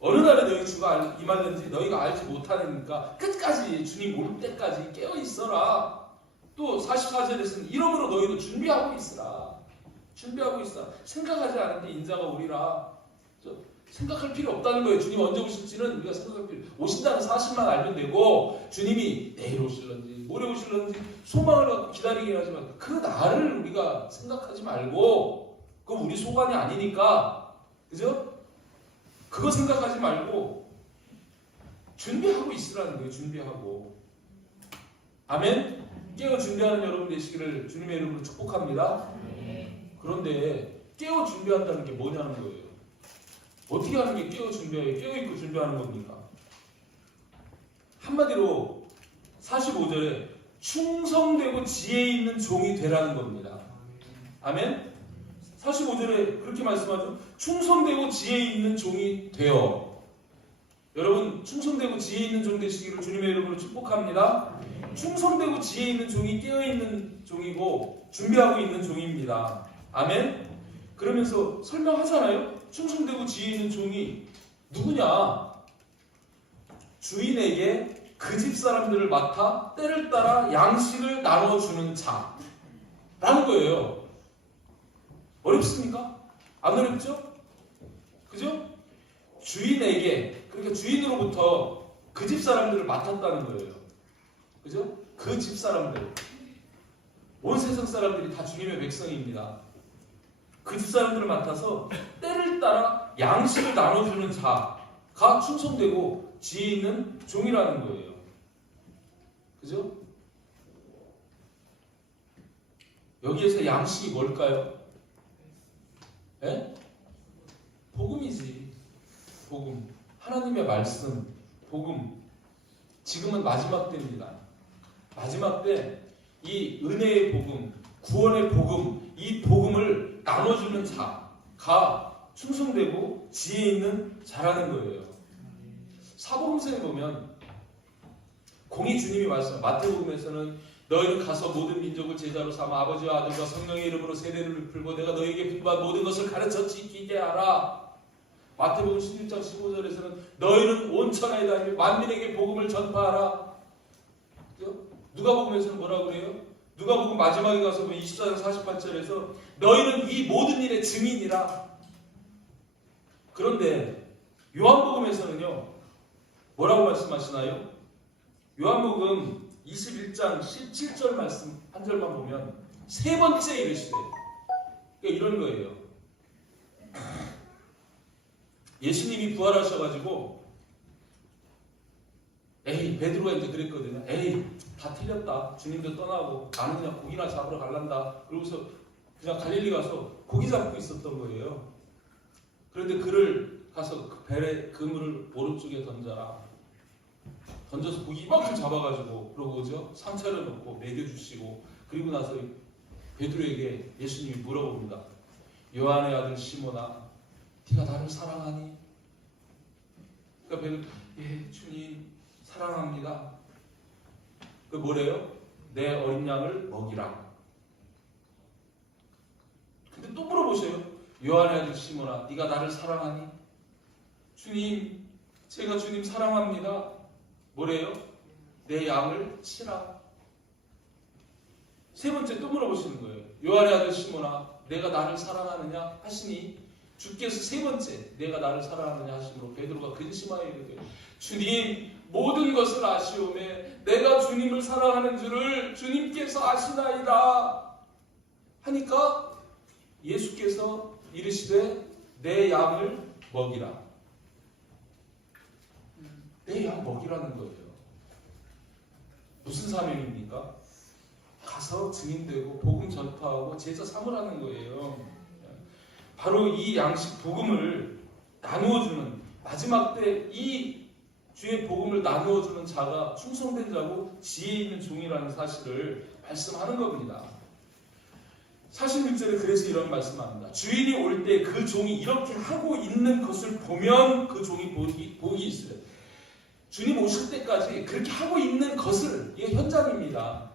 어느 날에 너희 주가 임하는지 너희가 알지 못하니까 끝까지 주님 올 때까지 깨어있어라. 또 44절에서는 이러므로 너희도 준비하고 있으라. 준비하고 있어. 생각하지 않은데 인자가 오리라. 생각할 필요 없다는 거예요. 주님 언제 오실지는 우리가 생각할 필요. 오신다는 사실만 알면 되고 주님이 내일 오실런지 모레 오실런지 소망을 갖고 기다리긴 하지만 그 날을 우리가 생각하지 말고 그건 우리 소관이 아니니까 그죠? 그거 생각하지 말고 준비하고 있으라는 거예요. 준비하고. 아멘. 깨어 준비하는 여러분 되시기를 주님의 이름으로 축복합니다. 그런데 깨어 준비한다는 게 뭐냐는 거예요. 어떻게 하는 게 깨어 준비해요? 깨어 있고 준비하는 겁니까? 한마디로 45절에 충성되고 지혜 있는 종이 되라는 겁니다. 아멘? 45절에 그렇게 말씀하죠. 충성되고 지혜 있는 종이 되어. 여러분 충성되고 지혜 있는 종 되시기를 주님의 이름으로 축복합니다. 충성되고 지혜 있는 종이 깨어있는 종이고 준비하고 있는 종입니다. 아멘? 그러면서 설명하잖아요. 충성되고 지혜 있는 종이 누구냐? 주인에게 그 집 사람들을 맡아 때를 따라 양식을 나눠주는 자라는 거예요. 어렵습니까? 안 어렵죠? 그죠? 주인에게, 그러니까 주인으로부터 그 집 사람들을 맡았다는 거예요. 그죠? 그 집 사람들. 온 세상 사람들이 다 주님의 백성입니다. 그 집 사람들을 맡아서 때를 따라 양식을 나눠주는 자가 충성되고 지혜 있는 종이라는 거예요. 그죠? 여기에서 양식이 뭘까요? 예? 복음이지. 복음. 하나님의 말씀. 복음. 지금은 마지막 때입니다. 마지막 때 이 은혜의 복음, 구원의 복음, 이 복음을 나눠주는 자가 충성되고 지혜 있는 자라는 거예요. 사복음서에 보면 공의 주님이 말씀, 마태복음에서는 너희는 가서 모든 민족을 제자로 삼아 아버지와 아들과 성령의 이름으로 세례를 풀고 내가 너희에게 분부한 모든 것을 가르쳐 지키게 하라. 마태복음 16장 15절에서는 너희는 온 천하에 다니며 만민에게 복음을 전파하라. 누가복음에서는 뭐라고 그래요? 누가복음 마지막에 가서 보면 24장 48절에서 너희는 이 모든 일의 증인이라. 그런데 요한복음에서는요 뭐라고 말씀하시나요? 요한복음 21장 17절 말씀 한 절만 보면 세 번째 이르시되, 그러니까 이런 거예요. 예수님이 부활하셔가지고 베드로가 이제 그랬거든요. 다 틀렸다. 주님도 떠나고 나는 그냥 고기나 잡으러 갈란다. 그러고서 그냥 갈릴리 가서 고기 잡고 있었던 거예요. 그런데 그를 가서 그 벨에 그물을 오른쪽에 던져라. 던져서 고기 이만큼 잡아가지고 그러고 그죠? 상차려 놓고 먹여주시고 그리고 나서 베드로에게 예수님이 물어봅니다. 요한의 아들 시몬아, 네가 나를 사랑하니? 그러니까 베드로, 예 주님 사랑합니다. 그 뭐래요? 내 어린 양을 먹이라. 근데 또 물어보셔요. 요한의 아들 시몬아, 네가 나를 사랑하니? 주님, 제가 주님 사랑합니다. 뭐래요? 내 양을 치라. 세 번째 또 물어보시는 거예요. 요한의 아들 시몬아, 내가 나를 사랑하느냐 하시니 주께서 세 번째 내가 나를 사랑하느냐 하심으로 베드로가 근심하여 이르되 주님, 모든 것을 아시오매 내가 주님을 사랑하는 줄을 주님께서 아시나이다 하니까 예수께서 이르시되 내 양을 먹이라. 내 양 먹이라는 거예요. 무슨 사명입니까? 가서 증인되고 복음 전파하고 제자 삼으라는 거예요. 바로 이 양식 복음을 나누어주는, 마지막 때 이 주의 복음을 나누어주는 자가 충성된 자고 지혜 있는 종이라는 사실을 말씀하는 겁니다. 46절에 그래서 이런 말씀합니다. 주인이 올 때 그 종이 이렇게 하고 있는 것을 보면 그 종이 복이 있어요. 주님 오실 때까지 그렇게 하고 있는 것을, 이게 현장입니다.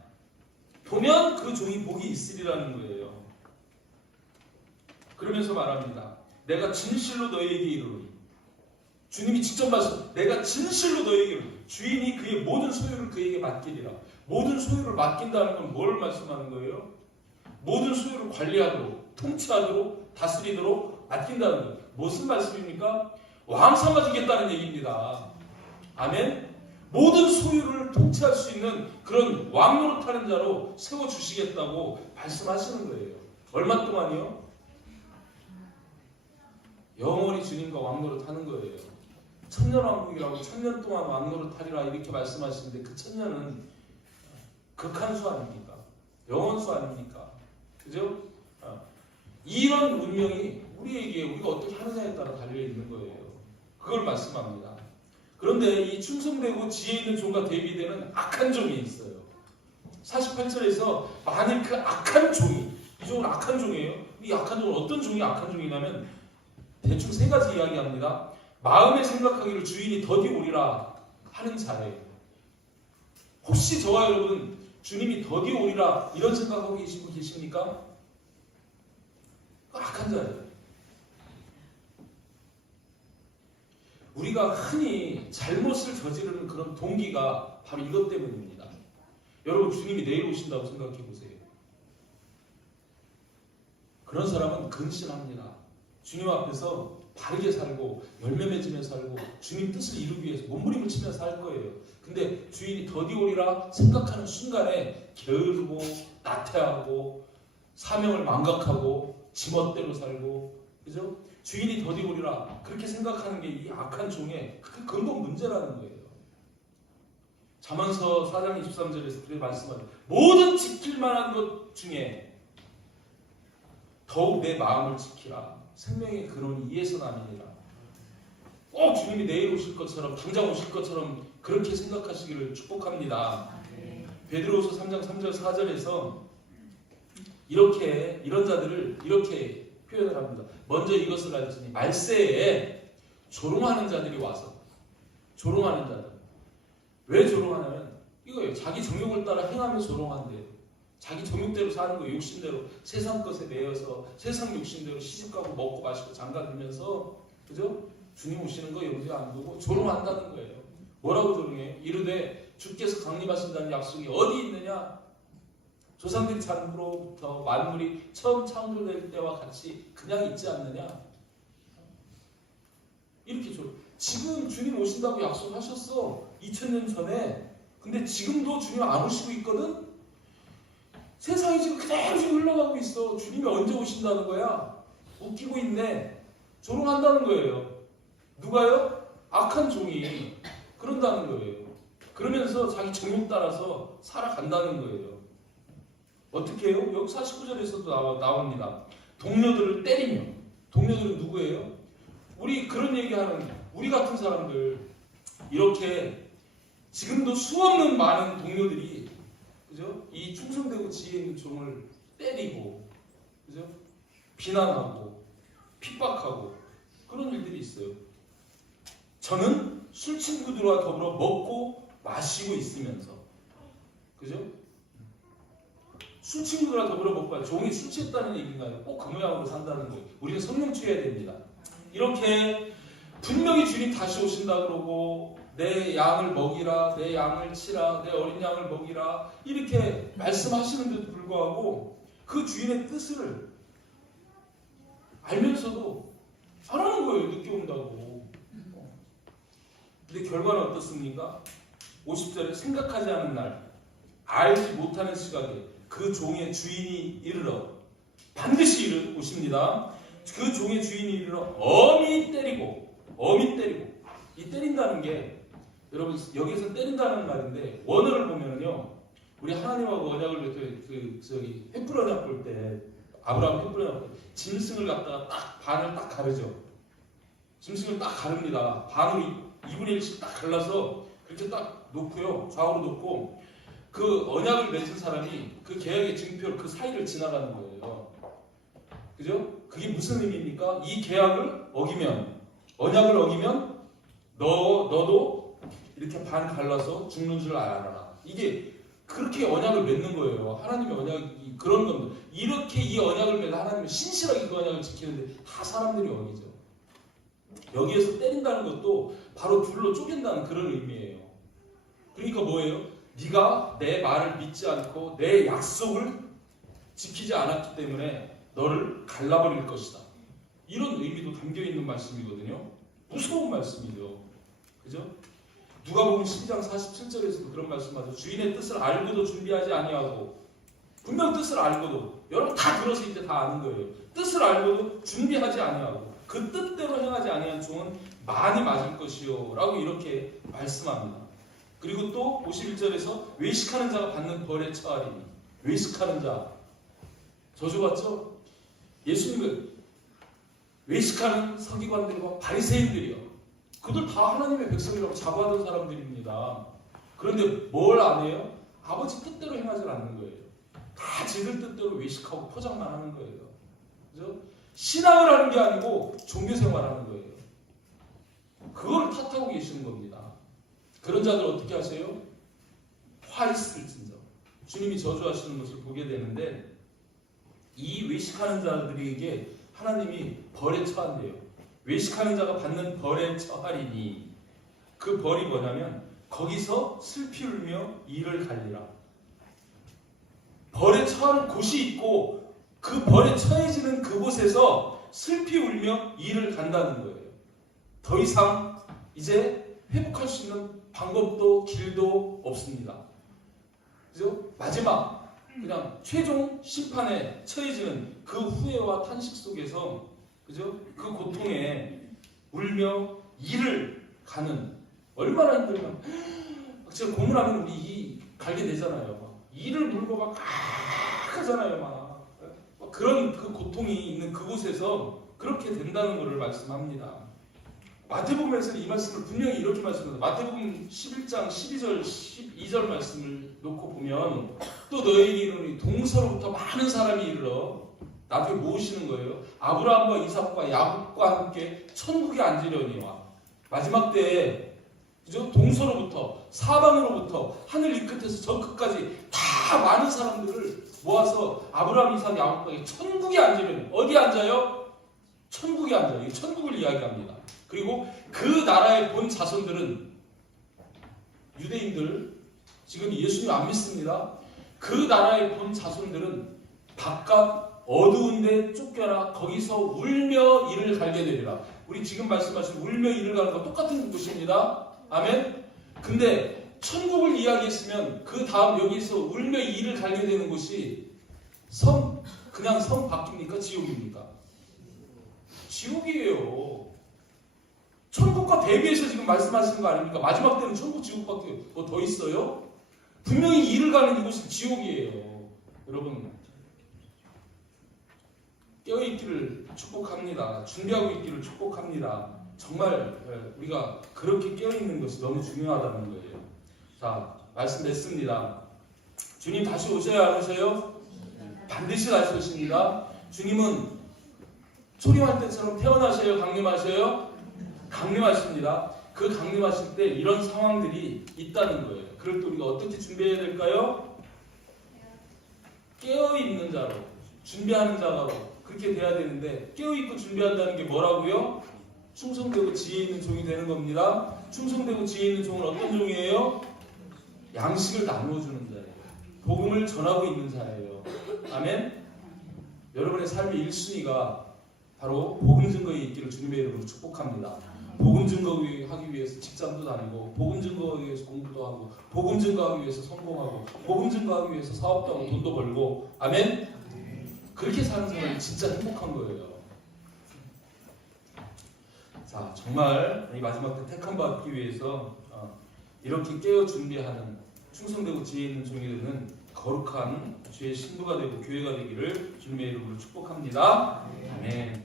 보면 그 종이 복이 있으리라는 거예요. 그러면서 말합니다. 내가 진실로 너에게 이르노니. 주님이 직접 말씀, 내가 진실로 너에게 이르노니. 주인이 그의 모든 소유를 그에게 맡기리라. 모든 소유를 맡긴다는 건 뭘 말씀하는 거예요? 모든 소유를 관리하도록, 통치하도록, 다스리도록 맡긴다는 거예요. 무슨 말씀입니까? 왕 삼아주겠다는 얘기입니다. 아멘? 모든 소유를 통치할 수 있는 그런 왕 노릇하는 자로 세워주시겠다고 말씀하시는 거예요. 얼마 동안이요? 영원히 주님과 왕 노릇하는 거예요. 천년왕국이라고 1000년 동안 왕 노릇하리라 이렇게 말씀하시는데 그 1000년은 극한 수 아닙니까? 영원 수 아닙니까? 그죠? 이런 운명이 우리에게 우리가 어떻게 하느냐에 따라 달려있는 거예요. 그걸 말씀합니다. 그런데 이 충성되고 지혜 있는 종과 대비되는 악한 종이 있어요. 48절에서 만일 그 악한 종이, 이 종은 악한 종이에요. 이 악한 종은 어떤 종이 악한 종이냐면 대충 3가지 이야기합니다. 마음에 생각하기를 주인이 더디 오리라 하는 자예요. 혹시 저와 여러분 주님이 더디 오리라 이런 생각하고 계신 분 계십니까? 악한 자예요. 우리가 흔히 잘못을 저지르는 그런 동기가 바로 이것 때문입니다. 여러분 주님이 내일 오신다고 생각해 보세요. 그런 사람은 근신합니다. 주님 앞에서 바르게 살고 열매 맺으며 살고 주님 뜻을 이루기 위해서 몸부림을 치면서 살 거예요. 근데 주인이 더디 오리라 생각하는 순간에 게으르고 나태하고 사명을 망각하고 지멋대로 살고, 그죠? 주인이 더디 오리라 그렇게 생각하는 게 이 악한 종의 그 근본 문제라는 거예요. 잠언서 4장 23절에서 그렇게 말씀하죠. 모든 지킬 만한 것 중에 더욱 내 마음을 지키라. 생명의 근원이 이에서 나느니라. 꼭 주님이 내일 오실 것처럼 당장 오실 것처럼 그렇게 생각하시기를 축복합니다. 베드로후서 3장 3절 4절에서 이런 자들을 이렇게 표현을 합니다. 먼저 이것을 알지니 말세에 조롱하는 자들이 와서, 조롱하는 자들. 왜 조롱하냐면 이거예요. 자기 정욕을 따라 행하며 조롱한대요. 자기 정욕대로 사는 거예요. 욕심대로 세상 것에 매여서 세상 욕심대로 시집가고 먹고 마시고 장가들면서, 그죠? 주님 오시는 거 염두에 안 두고 조롱한다는 거예요. 뭐라고 조롱해요? 이르되 주께서 강림하신다는 약속이 어디 있느냐? 조상들이 창조로부터 만물이 처음 창조될 때와 같이 그냥 있지 않느냐? 이렇게 지금 주님 오신다고 약속하셨어. 2000년 전에. 근데 지금도 주님 안 오시고 있거든? 세상이 지금 그대로 지금 흘러가고 있어. 주님이 언제 오신다는 거야? 웃기고 있네. 조롱한다는 거예요. 누가요? 악한 종이 그런다는 거예요. 그러면서 자기 정욕 따라서 살아간다는 거예요. 어떻게 해요? 여기 49절에서도 나옵니다. 동료들을 때리며. 동료들은 누구예요? 우리 그런 얘기하는 우리 같은 사람들, 이렇게 지금도 수없는 많은 동료들이, 그죠? 이 충성되고 지혜 있는 종을 때리고, 그죠? 비난하고 핍박하고 그런 일들이 있어요. 저는 술 친구들과 더불어 먹고 마시고 있으면서, 그죠? 술 친구들과 더불어 먹고 마시고, 종이 술 취했다는 얘기인가요? 꼭 그 모양으로 산다는 거예요. 우리는 성령 취해야 됩니다. 이렇게 분명히 주님 다시 오신다 그러고 내 양을 먹이라, 내 양을 치라, 내 어린 양을 먹이라 이렇게 말씀하시는데도 불구하고 그 주인의 뜻을 알면서도 안 하는 거예요. 늦게 온다고. 근데 결과는 어떻습니까? 50절에 생각하지 않은 날, 알지 못하는 시각에 그 종의 주인이 이르러, 반드시 오십니다. 그 종의 주인이 이르러 엄히 때리고, 이 때린다는 게, 여러분 여기서 때린다는 말인데 원어를 보면요, 우리 하나님하고 언약을 횃불 언약 볼 때, 아브라함 횃불 언약 볼 때 짐승을 갖다가 딱 반을 딱 가르죠. 짐승을 딱 가릅니다. 반으로 2분의 1씩 딱 갈라서 그렇게 딱 놓고요, 좌우로 놓고 그 언약을 맺은 사람이 그 계약의 증표를 그 사이를 지나가는 거예요. 그죠? 그게 무슨 의미입니까? 이 계약을 어기면, 언약을 어기면 너도 이렇게 반 갈라서 죽는 줄 알아라. 이게 그렇게 언약을 맺는 거예요. 하나님의 언약이 그런 겁니다. 이렇게 이 언약을 맺어 하나님은 신실하게 그 언약을 지키는데 다 사람들이 어기죠. 여기에서 때린다는 것도 바로 둘로 쪼갠다는 그런 의미예요. 그러니까 뭐예요? 네가 내 말을 믿지 않고 내 약속을 지키지 않았기 때문에 너를 갈라버릴 것이다. 이런 의미도 담겨있는 말씀이거든요. 무서운 말씀이죠. 그죠? 누가복음 12장 47절에서도 그런 말씀하죠. 주인의 뜻을 알고도 준비하지 아니하고, 분명 뜻을 알고도, 여러분 다 들어서 이제 다 아는 거예요. 뜻을 알고도 준비하지 아니하고 그 뜻대로 행하지 아니한 종은 많이 맞을 것이요 라고 이렇게 말씀합니다. 그리고 또 51절에서 외식하는 자가 받는 벌에 처하리니, 외식하는 자 저주받죠? 예수님은 외식하는 서기관들과 바리새인들이요, 그들 다 하나님의 백성이라고 자부하던 사람들입니다. 그런데 뭘 안 해요? 아버지 뜻대로 행하지 않는 거예요. 다 지들 뜻대로 외식하고 포장만 하는 거예요. 그죠? 신앙을 하는 게 아니고 종교생활하는 거예요. 그걸 탓하고 계시는 겁니다. 그런 자들 어떻게 하세요? 화 있을진저. 주님이 저주하시는 것을 보게 되는데, 이 외식하는 자들에게 하나님이 벌에 처한대요. 외식하는 자가 받는 벌에 처하리니, 그 벌이 뭐냐면 거기서 슬피 울며 이를 갈리라. 벌에 처하는 곳이 있고 그 벌에 처해지는 그곳에서 슬피 울며 이를 간다는 거예요. 더 이상 이제 회복할 수 있는 방법도 길도 없습니다. 그죠? 마지막 그냥 최종 심판에 처해지는 그 후회와 탄식 속에서, 그죠? 그 고통에 울며 이를 가는, 얼마나 힘들면 제가 고문하면 우리 이 갈게 되잖아요. 막 이를 물고 막 하잖아요. 막 그런 그 고통이 있는 그곳에서 그렇게 된다는 것을 말씀합니다. 마태복음에서는 이 말씀을 분명히 이렇게 말씀합니다. 마태복음 11장 12절 12절 말씀을 놓고 보면, 또 너희에게 이르노니 동서로부터 많은 사람이 이르러 나중에 모으시는 거예요. 아브라함과 이삭과 야곱과 함께 천국에 앉으려니와. 마지막 때에, 그죠? 동서로부터, 사방으로부터, 하늘 이 끝에서 저 끝까지 다 많은 사람들을 모아서 아브라함, 이삭, 야곱과 천국에 앉으려니. 어디 앉아요? 천국에 앉아요. 이 천국을 이야기합니다. 그리고 그 나라의 본 자손들은, 유대인들, 지금 예수님 안 믿습니다. 그 나라의 본 자손들은 바깥 어두운 데 쫓겨나 거기서 울며 이를 갈게 되리라. 우리 지금 말씀하신 울며 이를 가는 거 똑같은 곳입니다. 아멘. 근데 천국을 이야기했으면 그 다음 여기서 울며 이를 갈게 되는 곳이 그냥 섬 바뀝니까? 지옥입니까? 지옥이에요. 천국과 대비해서 지금 말씀하시는 거 아닙니까? 마지막 때는 천국, 지옥밖에 뭐 더 있어요? 분명히 이를 가는 이곳은 지옥이에요. 여러분, 깨어있기를 축복합니다. 준비하고 있기를 축복합니다. 정말 우리가 그렇게 깨어있는 것이 너무 중요하다는 거예요. 자, 말씀 냈습니다. 주님 다시 오셔야 안 오셔요? 반드시 다시 오십니다. 주님은 초림할 때처럼 태어나셔요? 강림하셔요? 강림하십니다. 그 강림하실 때 이런 상황들이 있다는 거예요. 그럴 때 우리가 어떻게 준비해야 될까요? 깨어있는 자로, 준비하는 자로 그렇게 돼야 되는데, 깨어있고 준비한다는 게 뭐라고요? 충성되고 지혜 있는 종이 되는 겁니다. 충성되고 지혜 있는 종은 어떤 종이에요? 양식을 나누어주는 자예요. 복음을 전하고 있는 자예요. 아멘? 여러분의 삶의 1순위가 바로 복음 증거에 있기를 주님의 이름으로 축복합니다. 복음 증거하기 위해서 직장도 다니고, 복음 증거하기 위해서 공부도 하고, 복음 증거하기 위해서 성공하고, 복음 증거하기 위해서 사업도 하고 돈도 벌고, 아멘? 그렇게 사는 사람이 진짜 행복한 거예요. 자, 정말 이 마지막 때 택함 받기 위해서 이렇게 깨어 준비하는, 충성되고 지혜 있는 종이 되는 거룩한 주의 신부가 되고 교회가 되기를 주님의 이름으로 축복합니다. 아멘.